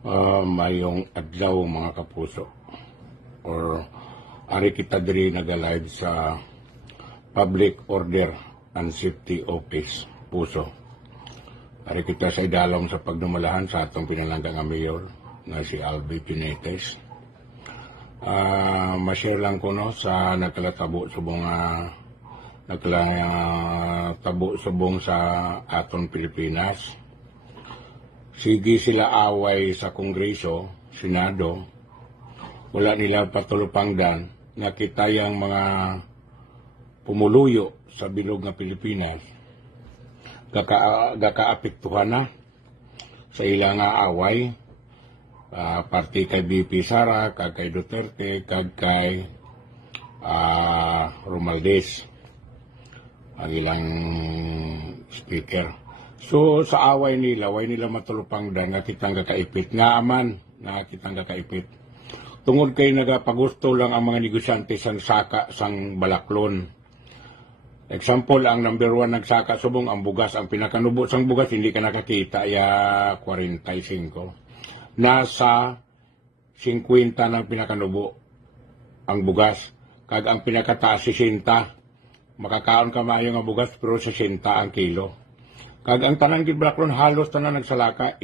Mayong adlaw mga kapuso, or ari kita diri nag-live sa Public Order and Safety Office Puso. Ari kita sa idalom sa pagdumalahan sa atong pinalanggang nga mayor na si Albi Pinetes. Ma-share lang ko no sa nagkalatabo subong sa aton Pilipinas. Sige sila away sa Kongreso, Senado, wala nila patulupangdan na kita yung mga pumuluyo sa bilog ng Pilipinas gakaapektuhan na sa ilang away, parti kay BP Sara, kag kay Duterte, kag kay Romualdez, ang ilang speaker. So sa away nila matulupangdan nga kitang gakaipit nga aman na kitang gakaipit. Tungod kay nagapagusto lang ang mga negosyante sang saka sang balaklon. Example, ang number 1 nagsaka subong ang bugas, ang pinakanubo sang bugas hindi ka nakakita ya 45. Nasa 50 ng pinakanubo ang bugas, kag ang pinakataas 60. Makakaon ka maayo nga bugas pero 60 ang kilo. Kag ang tanang gid balaklon halos tanan nagsalaka